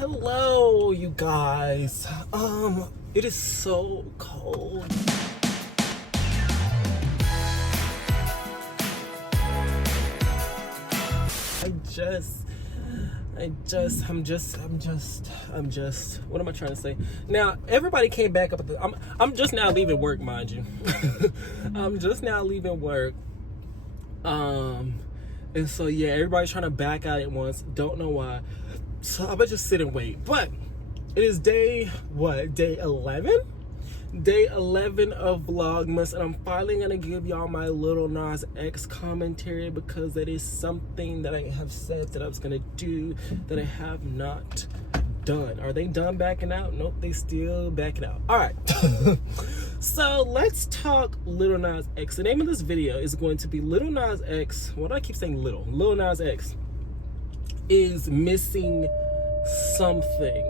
Hello, you guys. It is so cold. I'm just, what am I trying to say? Now, everybody came back up at the, I'm just now leaving work, mind you. I'm just now leaving work. And so, yeah, everybody's trying to back out at once. Don't know why. So I'm gonna just sit and wait. But it is day 11? Day 11 of Vlogmas, and I'm finally gonna give y'all my Lil Nas X commentary because that is something that I have said that I was gonna do that I have not done. Are they done backing out? Nope, they still backing out. All right. So let's talk Lil Nas X. The name of this video is going to be Lil Nas X. Why do I keep saying little? Lil Nas X is missing something.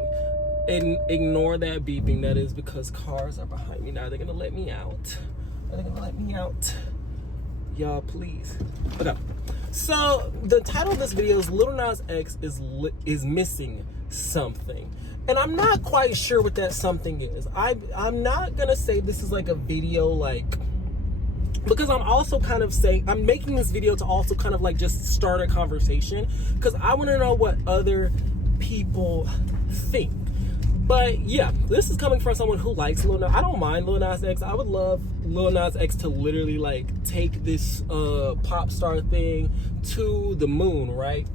And ignore that beeping. That is because cars are behind me now. They're gonna let me out. Are they gonna let me out? Y'all, please. Okay. So the title of this video is Lil Nas X is missing something, and I'm not quite sure what that something is. I'm not gonna say this is like a video like, because I'm also kind of saying I'm making this video to also kind of like just start a conversation because I want to know what other people think. But yeah, this is coming from someone who likes Lil Nas. I don't mind Lil Nas X. I would love Lil Nas X to literally like take this pop star thing to the moon, right?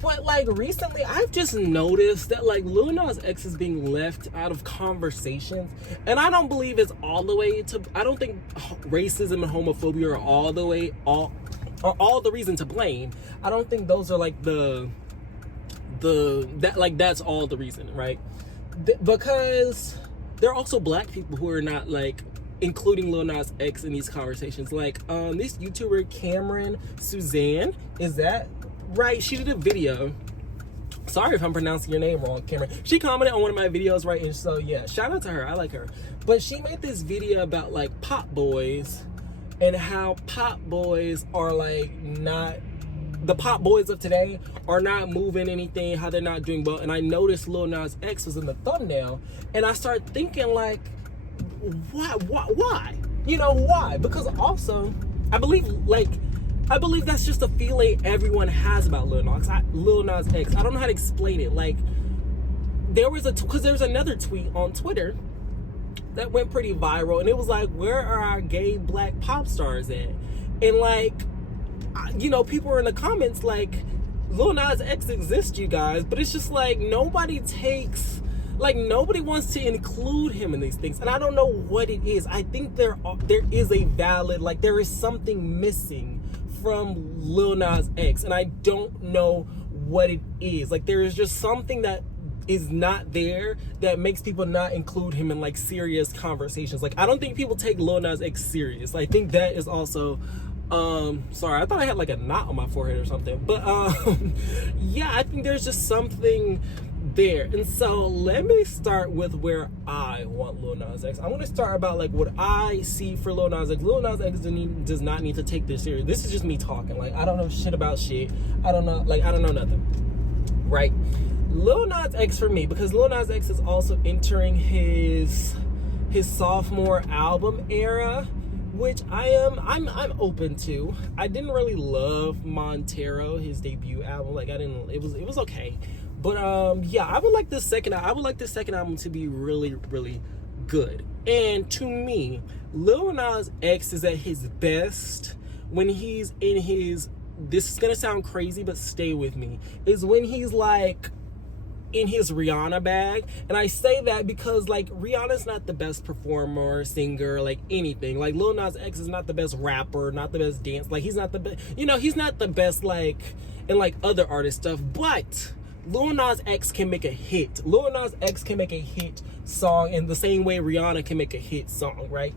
But like recently, I've just noticed that like Lil Nas X is being left out of conversations, and I don't believe it's all the way to. I don't think racism and homophobia are all the reason to blame. I don't think those are like that's all the reason, right? Because there are also black people who are not like including Lil Nas X in these conversations. Like this YouTuber Cameron Suzanne, is that right? She did a video. Sorry if I'm pronouncing your name wrong, Cameron. She commented on one of my videos, right? And so yeah, shout out to her. I like her. But she made this video about like pop boys and how pop boys are like not. The pop boys of today are not moving anything, how they're not doing well. And I noticed Lil Nas X was in the thumbnail, and I started thinking like, why? You know, why? Because also, I believe that's just a feeling everyone has about Lil Nas X. I don't know how to explain it. Like, because there was another tweet on Twitter that went pretty viral, and it was like, where are our gay black pop stars at? And like, you know, people were in the comments like, Lil Nas X exists, you guys, but it's just like nobody wants to include him in these things, and I don't know what it is. I think there is a valid, like, there is something missing from Lil Nas X, and I don't know what it is. Like, there is just something that is not there that makes people not include him in like serious conversations. Like, I don't think people take Lil Nas X serious. I think that is also sorry, I thought I had like a knot on my forehead or something, but yeah, I think there's just something there. And so let me start with where I want Lil Nas X. I want to start about like what I see for Lil Nas X. Lil Nas X does not need to take this serious. This is just me talking. Like, I don't know shit about shit. I don't know nothing, right? Lil Nas X for me, because Lil Nas X is also entering his sophomore album era, which I'm open to. I didn't really love Montero, his debut album. Like, it was okay. But yeah, I would like this second album to be really, really good. And to me, Lil Nas X is at his best when he's in his, this is gonna sound crazy, but stay with me, is when he's like in his Rihanna bag. And I say that because like Rihanna's not the best performer, singer, like anything. Like, Lil Nas X is not the best rapper, not the best dance, like he's not the best, you know, he's not the best like in like other artist stuff. But Lil Nas X can make a hit. Lil Nas X can make a hit song in the same way Rihanna can make a hit song, right?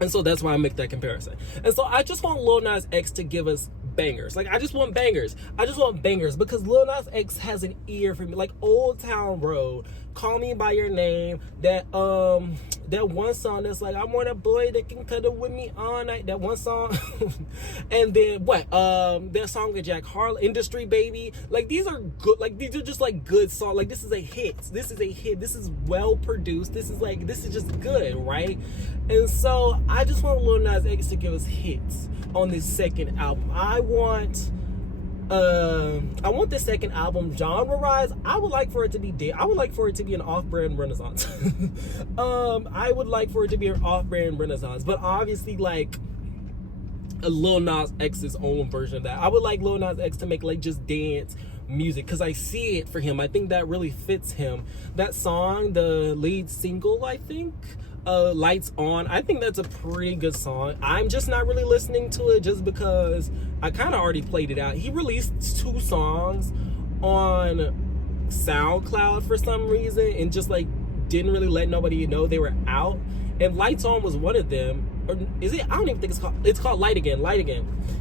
And so that's why I make that comparison. And so I just want Lil Nas X to give us bangers. Like, I just want bangers. Because Lil Nas X has an ear for me. Like Old Town Road, Call Me By Your Name, that that one song that's like, I want a boy that can cuddle with me all night. That one song. And then what? That song with Jack Harlow, Industry Baby. Like, these are good. Like, these are just like good songs. Like, this is a hit. This is a hit. This is well produced. This is just good, right? And so I just want Lil Nas X to give us hits on this second album. I want the second album genre-wise, I would like for it to be I would like for it to be an off-brand renaissance. I would like for it to be an off-brand renaissance, but obviously like a Lil Nas X's own version of that. I would like Lil Nas X to make like just dance music, because I see it for him. I think that really fits him. That song, the lead single, I think, Lights On, I think that's a pretty good song. I'm just not really listening to it just because I kind of already played it out. He released 2 songs on SoundCloud for some reason and just like didn't really let nobody know they were out. And Lights On was one of them. Or is it? I don't even think it's called Light Again.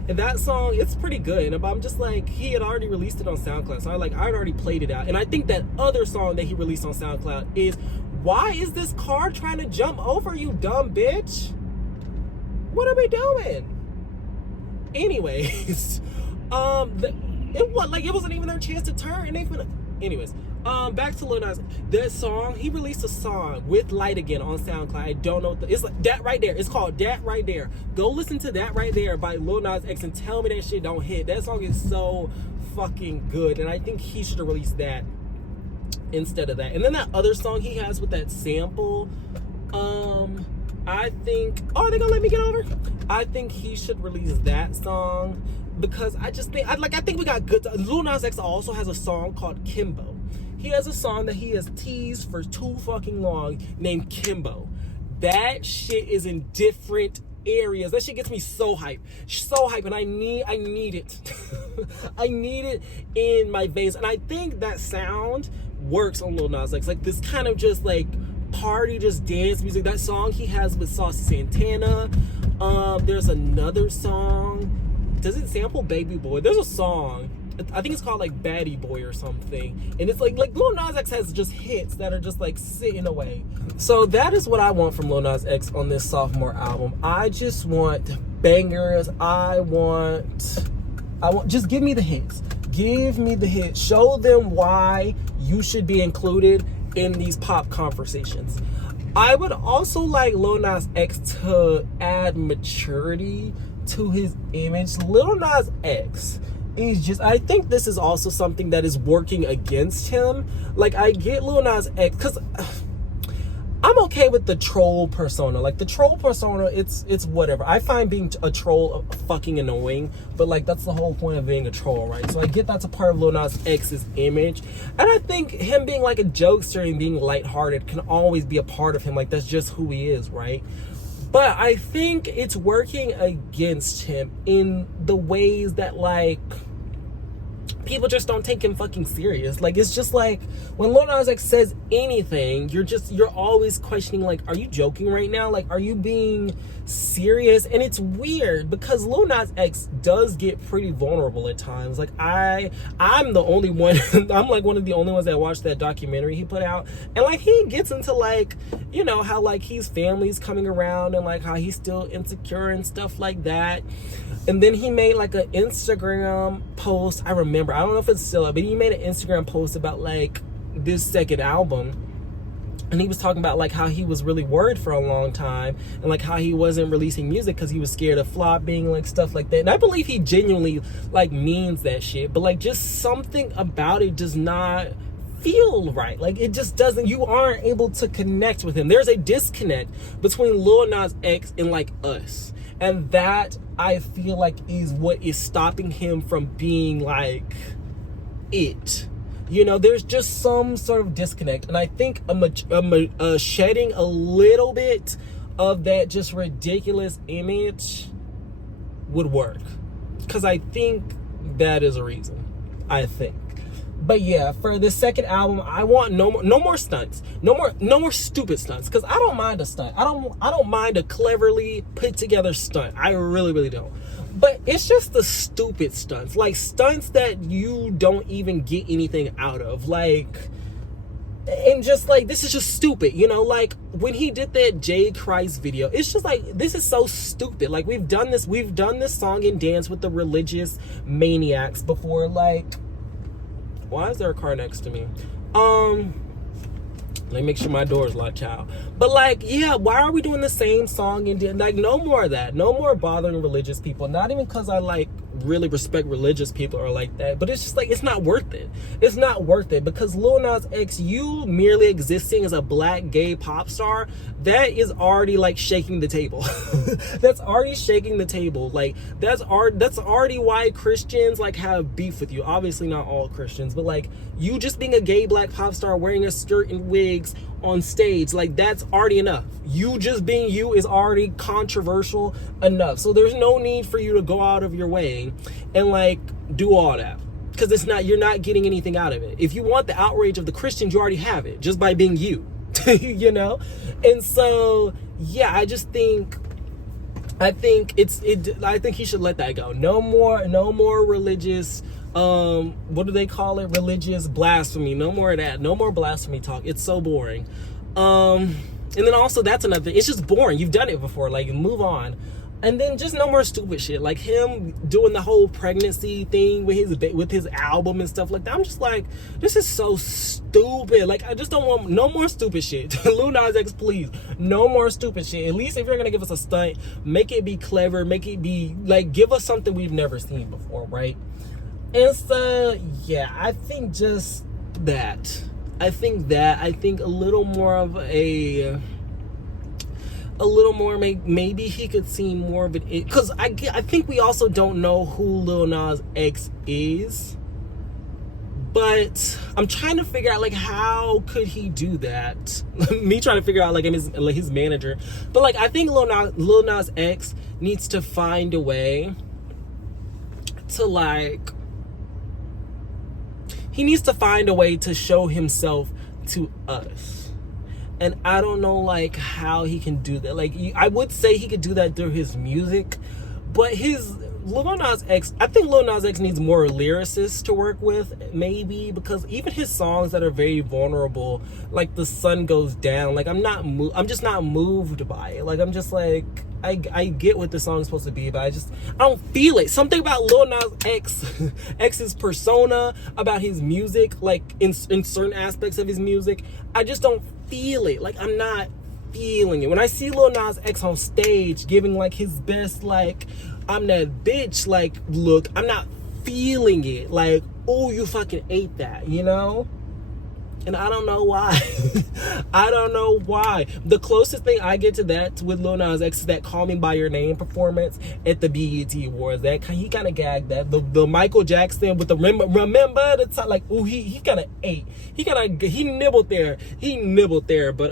And that song, it's pretty good. And I'm just like, he had already released it on SoundCloud, so I had already played it out. And I think that other song that he released on SoundCloud is Why Is This Car Trying to Jump Over You, Dumb Bitch? What are we doing? Anyways, it wasn't even their chance to turn, and anyways, back to Lil Nas. That song, he released a song with Light Again on SoundCloud. I don't know it's like That Right There. It's called That Right There. Go listen to That Right There by Lil Nas X and tell me that shit don't hit. That song is so fucking good, and I think he should have released that instead of that. And then that other song he has with that sample, I think, are they gonna let me get over? I think he should release that song, because I think we got good. Lil Nas X also has a song called Kimbo. He has a song that he has teased for too fucking long named Kimbo. That shit is in different areas. That shit gets me so hyped, and I need it. I need it in my veins, and I think that sound works on Lil Nas X. Like this kind of just like party, just dance music. That song he has with Saucy Santana. There's another song. Does it sample Baby Boy? There's a song, I think it's called like Baddie Boy or something, and it's like Lil Nas X has just hits that are just like sitting away. So that is what I want from Lil Nas X on this sophomore album. I just want bangers. I want just give me the hits. Give me the hits. Show them why you should be included in these pop conversations. I would also like Lil Nas X to add maturity to his image. Lil Nas X is just, I think this is also something that is working against him. Like, I get Lil Nas X, because I'm okay with the troll persona. Like, the troll persona, it's whatever. I find being a troll fucking annoying, but like, that's the whole point of being a troll, right? So I get that's a part of Lil Nas X's image, and I think him being like a jokester and being lighthearted can always be a part of him. Like, that's just who he is, right? But I think it's working against him in the ways that, like, people just don't take him fucking serious. Like, it's just like, when Lil Nas X says anything, you're always questioning, like, are you joking right now? Like, are you being serious? And it's weird, because Lil Nas X does get pretty vulnerable at times. Like, I'm the only one, I'm like one of the only ones that watched that documentary he put out, and like, he gets into like, you know, how like his family's coming around and like how he's still insecure and stuff like that. And then he made like an Instagram post, I remember, I don't know if it's still up, but he made an Instagram post about like this second album, and he was talking about like how he was really worried for a long time, and like how he wasn't releasing music because he was scared of flopping, like stuff like that. And I believe he genuinely like means that shit, but like, just something about it does not feel right. Like, it just doesn't, you aren't able to connect with him. There's a disconnect between Lil Nas X and like us, and that I feel like is what is stopping him from being like it. You know, there's just some sort of disconnect, and I think a shedding a little bit of that just ridiculous image would work, because I think that is a reason, I think. But yeah, for the second album, I want no more stunts, no more stupid stunts, because I don't mind a stunt. I don't mind a cleverly put together stunt. I really don't. But it's just the stupid stunts, like stunts that you don't even get anything out of. Like, And just like, this is just stupid, you know? Like when he did that J Christ video, it's just like, this is so stupid. Like we've done this song and dance with the religious maniacs before. Like, why is there a car next to me? Let me make sure my door is locked, child. But like, yeah, why are we doing the same song and dance? Like, no more of that. No more bothering religious people. Not even because I like really respect religious people or like that, but it's just like, it's not worth it. It's not worth it, because Lil Nas X, you merely existing as a black gay pop star, that is already like shaking the table. That's already shaking the table. Like that's already why Christians like have beef with you. Obviously not all Christians, but like you just being a gay black pop star wearing a skirt and wigs on stage, like that's already enough. You just being you is already controversial enough. So there's no need for you to go out of your way and like do all that, because it's not, you're not getting anything out of it. If you want the outrage of the Christians, you already have it just by being you. You know? And so yeah, I think he should let that go. No more religious, what do they call it? Religious blasphemy. No more of that. No more blasphemy talk. It's so boring. And then also, that's another thing. It's just boring. You've done it before. Like, move on. And then just no more stupid shit. Like him doing the whole pregnancy thing with his album and stuff like that. I'm just like, this is so stupid. Like, I just don't want no more stupid shit. Lil Nas X, please, no more stupid shit. At least if you're gonna give us a stunt, make it be clever. Make it be like, give us something we've never seen before, right? And so yeah, I think just that. I think a little more of a little more, maybe he could see more of it, because I think we also don't know who Lil Nas X is, but I'm trying to figure out like, how could he do that? Me trying to figure out like his manager, but like I think Lil Nas X needs to find a way to like, he needs to find a way to show himself to us. And I don't know like how he can do that. Like, I would say he could do that through his music, but Lil Nas X, I think Lil Nas X needs more lyricists to work with, maybe, because even his songs that are very vulnerable, like The Sun Goes Down, like I'm just not moved by it. Like I'm just like, I get what the song is supposed to be, but I don't feel it. Something about Lil Nas X's persona, about his music, like in certain aspects of his music, I just don't feel it. Like I'm not feeling it. When I see Lil Nas X on stage giving like his best, like I'm that bitch like look, I'm not feeling it. Like, oh, you fucking ate that, you know? And I don't know why. I don't know why. The closest thing I get to that with Lil Nas X is that Call Me By Your Name performance at the BET Awards. That he kind of gagged that. The Michael Jackson with the remember the time, like, ooh, he kind of ate. He nibbled there. But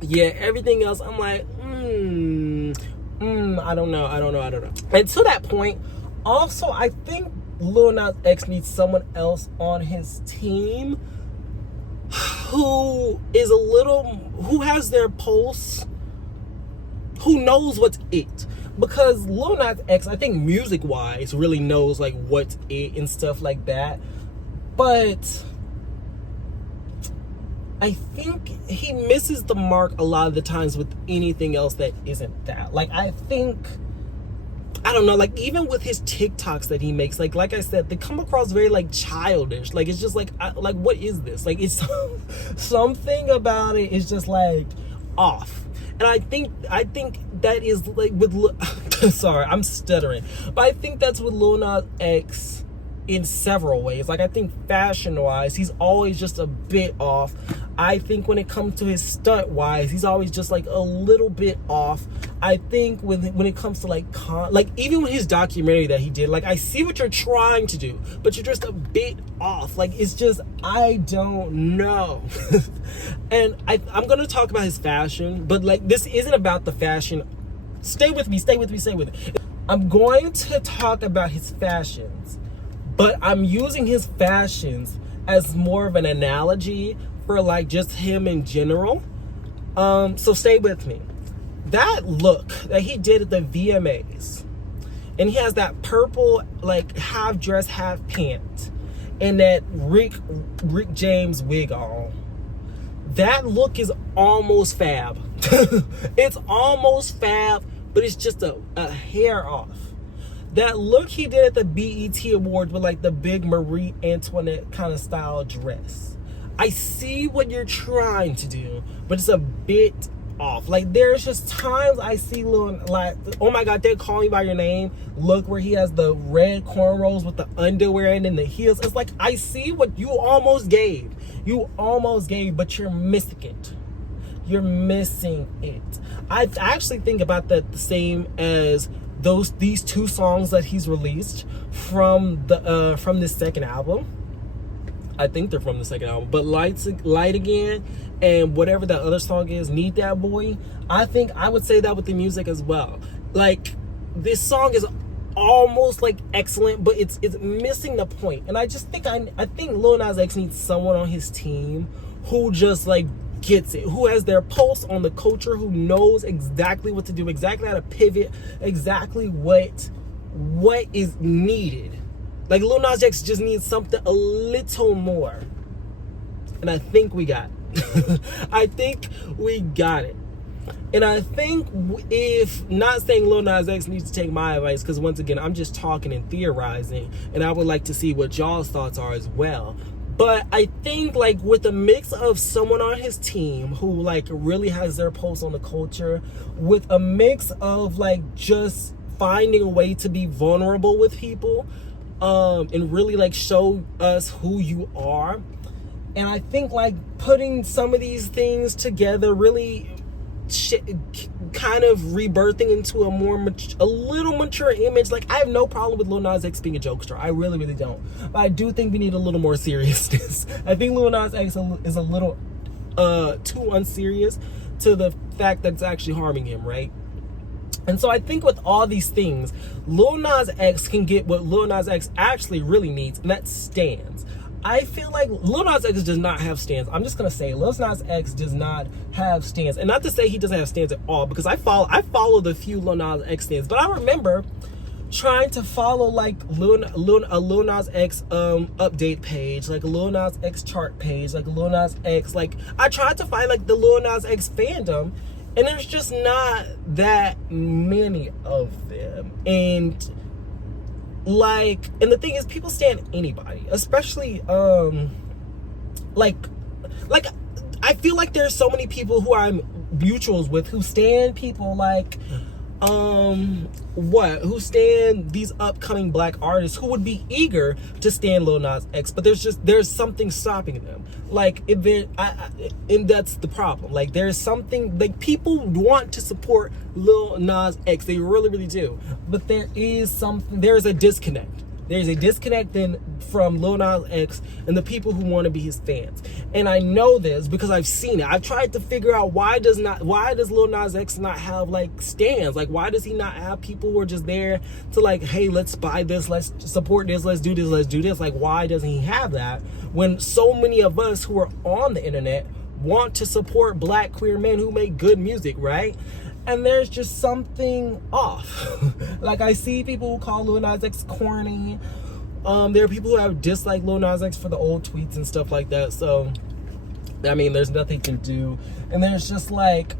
yeah, everything else, I'm like, I don't know. And to that point, also, I think Lil Nas X needs someone else on his team who has their pulse, who knows what's it. Because Lil Nas X, I think music-wise, really knows like what's it and stuff like that. But I think he misses the mark a lot of the times with anything else that isn't that. Like, I don't know, like even with his TikToks that he makes, like I said, they come across very like childish. Like it's just like, what is this? Like it's something about it is just like off. And I think that is like with sorry, I'm stuttering, but I think that's with Lil Nas X in several ways. Like I think fashion wise, he's always just a bit off. I think when it comes to his stunt wise, he's always just like a little bit off. I think when it comes to like even with his documentary that he did, like I see what you're trying to do, but you're just a bit off. Like it's just, I don't know. And I'm gonna talk about his fashion, but like this isn't about the fashion. Stay with me. I'm going to talk about his fashions, but I'm using his fashions as more of an analogy for like just him in general. So stay with me. That look that he did at the VMAs, and he has that purple like half dress, half pant, and that Rick James wig on. That look is almost fab. It's almost fab, but it's just a hair off. That look he did at the BET Awards with like the big Marie Antoinette kind of style dress. I see what you're trying to do, but it's a bit off. Like, there's just times I see Lil, like, oh my God, they call me by your name. Look where he has the red cornrows with the underwear and then the heels. It's like, I see what you almost gave. You almost gave, but you're missing it. You're missing it. I actually think about that the same as these two songs that he's released from this second album. I think they're from the second album, but Light Again and whatever that other song is, Need That Boy. I think I would say that with the music as well. Like, this song is almost like excellent, but it's missing the point. And I just think I think Lil Nas X needs someone on his team who just like gets it, who has their pulse on the culture, who knows exactly what to do, exactly how to pivot, exactly what is needed. Like, Lil Nas X just needs something a little more. And I think we got it. I think we got it. And I think, if not saying Lil Nas X needs to take my advice, because once again, I'm just talking and theorizing, and I would like to see what y'all's thoughts are as well. But I think, like, with a mix of someone on his team who, like, really has their pulse on the culture, with a mix of, like, just finding a way to be vulnerable with people, and really like show us who you are. And I think like putting some of these things together, really kind of rebirthing into a little mature image. Like, I have no problem with Lil Nas X being a jokester. I really don't. But I do think we need a little more seriousness. I think Lil Nas X is a little too unserious to the fact that it's actually harming him, right? And so I think with all these things, Lil Nas X can get what Lil Nas X actually really needs, and that's stands. I feel like Lil Nas X does not have stands. I'm just gonna say Lil Nas X does not have stands, and not to say he doesn't have stands at all, because I follow the few Lil Nas X stands. But I remember trying to follow like a Lil Nas X update page, like a Lil Nas X chart page, like a Lil Nas X. Like, I tried to find like the Lil Nas X fandom. And there's just not that many of them. And the thing is, people stand anybody, especially like I feel like there's so many people who I'm mutuals with who stand people like who stand these upcoming black artists who would be eager to stand Lil Nas X, but there's something stopping them. Like, and that's the problem. Like, there's something, like, people want to support Lil Nas X, they really do, but there's a disconnect. There's a disconnect from Lil Nas X and the people who want to be his fans. And I know this because I've seen it. I've tried to figure out why does Lil Nas X not have like stands? Like, why does he not have people who are just there to like, hey, let's buy this, let's support this, let's do this. Like, why doesn't he have that when so many of us who are on the internet want to support black queer men who make good music, right? And there's just something off. Like, I see people who call Lil Nas X corny. There are people who have disliked Lil Nas X for the old tweets and stuff like that. So, I mean, there's nothing to do. And there's just like,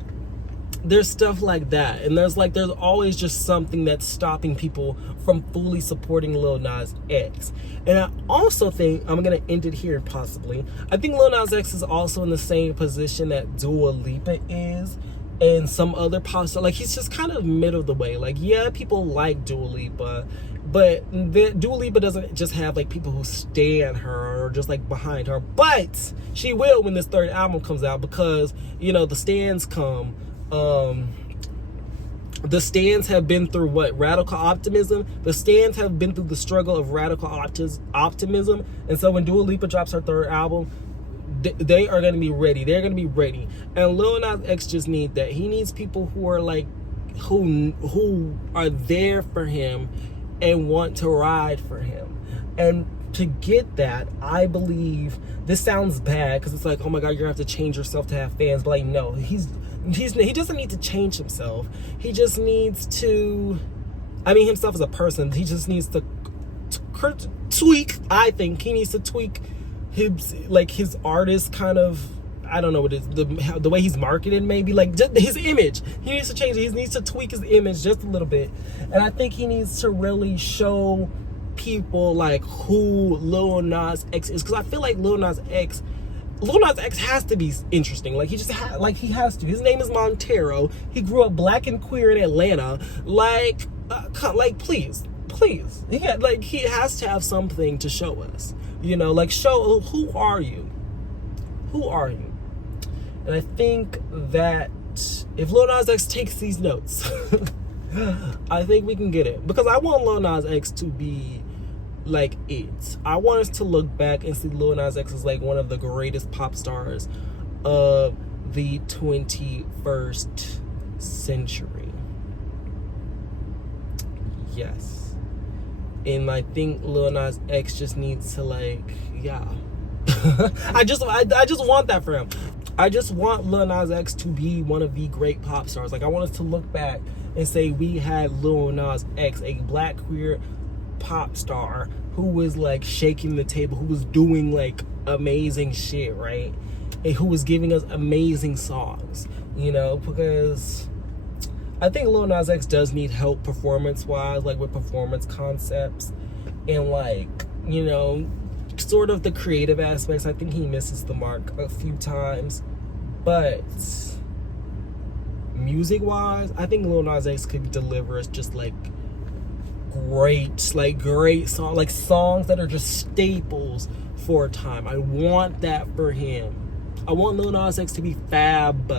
there's stuff like that. And there's always just something that's stopping people from fully supporting Lil Nas X. And I also think, I'm going to end it here possibly, I think Lil Nas X is also in the same position that Dua Lipa is. And some other pop stars, like, he's just kind of middle of the way. Like, yeah, people like Dua Lipa, but Dua Lipa doesn't just have like people who stand her or just like behind her. But she will when this third album comes out, because, you know, the stands come. The stands have been through what? Radical optimism. The stands have been through the struggle of radical optimism. And so when Dua Lipa drops her third album, they are going to be ready. They're going to be ready. And Lil Nas X just needs that. He needs people who are like, who are there for him and want to ride for him. And to get that, I believe, this sounds bad because it's like, oh my God, you're going to have to change yourself to have fans. But like, no, he doesn't need to change himself. He just needs to, himself as a person, he just needs to tweak. I think he needs to tweak his artist kind of, I don't know what it is, the way he's marketed, maybe like just his image. He needs to change it. He needs to tweak his image just a little bit, and I think he needs to really show people like who Lil Nas X is, because I feel like Lil Nas X has to be interesting. Like he has to. His name is Montero. He grew up black and queer in Atlanta. Please. He has to have something to show us. You know, like show who are you? Who are you? And I think that if Lil Nas X takes these notes, I think we can get it. Because I want Lil Nas X to be like it. I want us to look back and see Lil Nas X as like one of the greatest pop stars of the 21st century. Yes. And I think Lil Nas X just needs to I just want that for him. I just want Lil Nas X to be one of the great pop stars. Like I want us to look back and say we had Lil Nas X, a black queer pop star who was like shaking the table, who was doing like amazing shit, right? And who was giving us amazing songs, you know, because I think Lil Nas X does need help performance-wise, like with performance concepts and like, you know, sort of the creative aspects. I think he misses the mark a few times, but music-wise, I think Lil Nas X could deliver us just like great songs, like songs that are just staples for a time. I want that for him. I want Lil Nas X to be fab.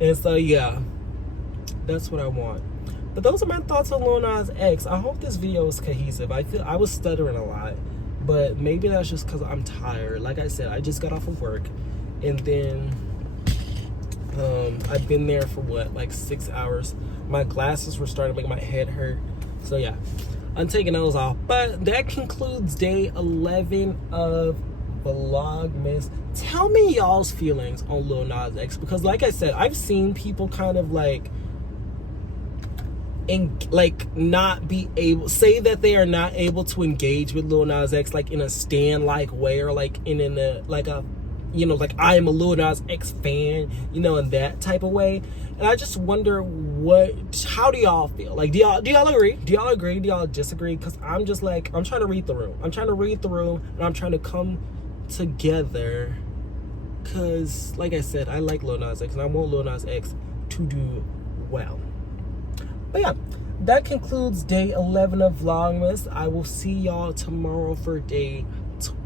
And so yeah, that's what I want. But those are my thoughts on Lil Nas X. I hope this video is cohesive. I feel I was stuttering a lot, but maybe that's just because I'm tired. Like I said, I just got off of work, and then I've been there for like 6 hours. My glasses were starting to make my head hurt. So yeah, I'm taking those off. But that concludes day 11 of Vlogmas. Tell me y'all's feelings on Lil Nas X, because like I said, I've seen people kind of not be able, say that they are not able to engage with Lil Nas X like in a stan-like way, or like in a you know, like I am a Lil Nas X fan, you know, in that type of way. And I just wonder how do y'all feel? Like, do y'all agree? Do y'all agree? Do y'all disagree? Because I'm just like, I'm trying to read the room. And I'm trying to come together. Because, like I said, I like Lil Nas X, and I want Lil Nas X to do well. But yeah, that concludes day 11 of Vlogmas. I will see y'all tomorrow for day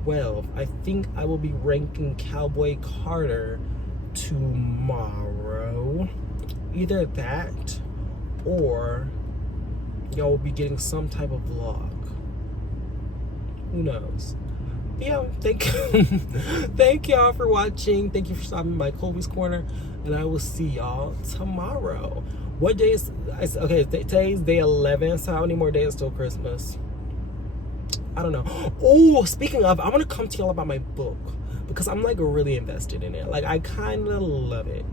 12. I think I will be ranking Cowboy Carter tomorrow. Either that, or y'all will be getting some type of vlog. Who knows? But yeah, thank y'all for watching. Thank you for stopping by Colby's Corner, and I will see y'all tomorrow. What day is, okay, today's day 11, so how many more days till Christmas? I don't know. Oh, speaking of, I want to come to y'all about my book, because I'm like really invested in it. Like I kind of love it.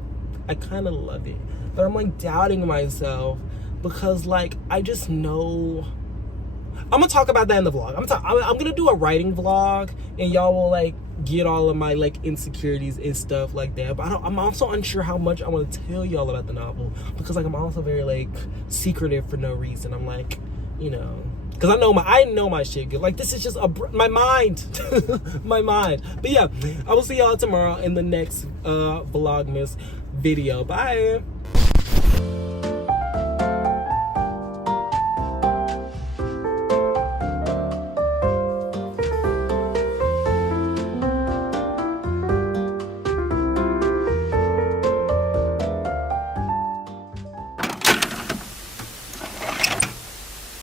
But I'm like doubting myself, because like I just know. I'm gonna talk about that in the vlog. I'm gonna do a writing vlog, and y'all will like get all of my like insecurities and stuff like that. But I'm also unsure how much I want to tell y'all about the novel, because like I'm also very like secretive for no reason. I'm like, you know, because I know my shit good. Like this is just my mind. My mind. But yeah, I will see y'all tomorrow in the next Vlogmas video. Bye.